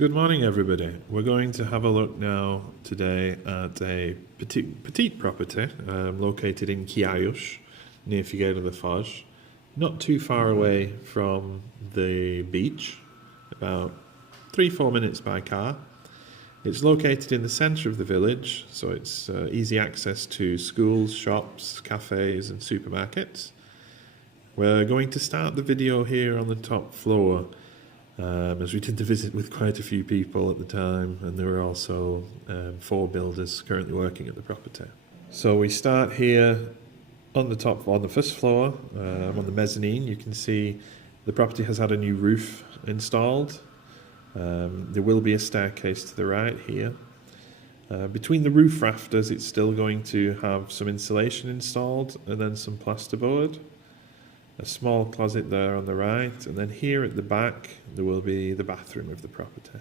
Good morning, everybody. We're going to have a look now today at a petite property located in Quiaios, near Figueira da Foz, not too far away from the beach, about 3-4 minutes by car. It's located in the centre of the village, so it's easy access to schools, shops, cafes and supermarkets. We're going to start the video here on the top floor, as we did the visit with quite a few people at the time, and there were also 4 builders currently working at the property. So we start here on the first floor, on the mezzanine. You can see the property has had a new roof installed. There will be a staircase to the right here. Between the roof rafters, it's still going to have some insulation installed and then some plasterboard. A small closet there on the right, and then here at the back there will be the bathroom of the property.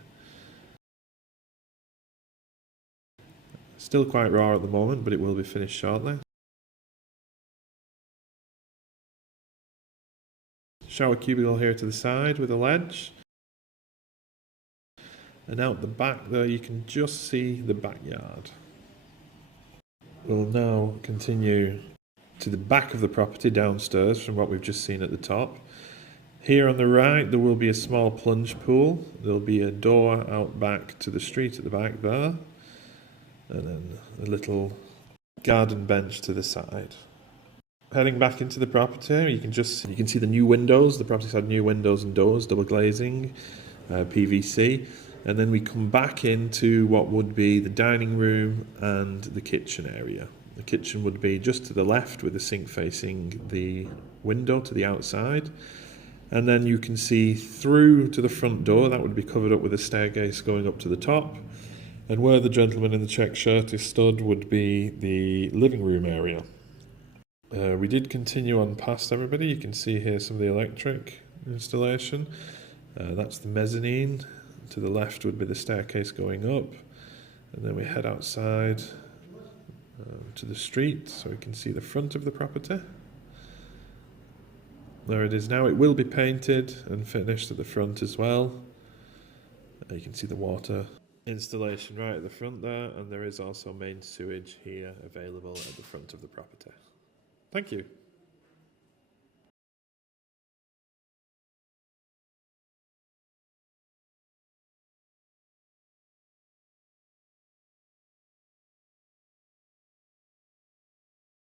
Still quite raw at the moment, but it will be finished shortly. Shower cubicle here to the side with a ledge. And out the back there you can just see the backyard. We'll now continue to the back of the property downstairs from what we've just seen at the top. Here on the right there will be a small plunge pool. There'll be a door out back to the street at the back there, and then a little garden bench to the side. Heading back into the property, you can see the new windows. The property's had new windows and doors, double glazing, PVC. And then we come back into what would be the dining room and the kitchen area. The kitchen would be just to the left with the sink facing the window to the outside. And then you can see through to the front door. That would be covered up with a staircase going up to the top. And where the gentleman in the check shirt is stood would be the living room area. We did continue on past everybody. You can see here some of the electric installation. That's the mezzanine. To the left would be the staircase going up. And then we head outside to the street so we can see the front of the property. There it is now. It will be painted and finished at the front as well. You can see the water installation right at the front there, and there is also main sewage here available at the front of the property. Thank you.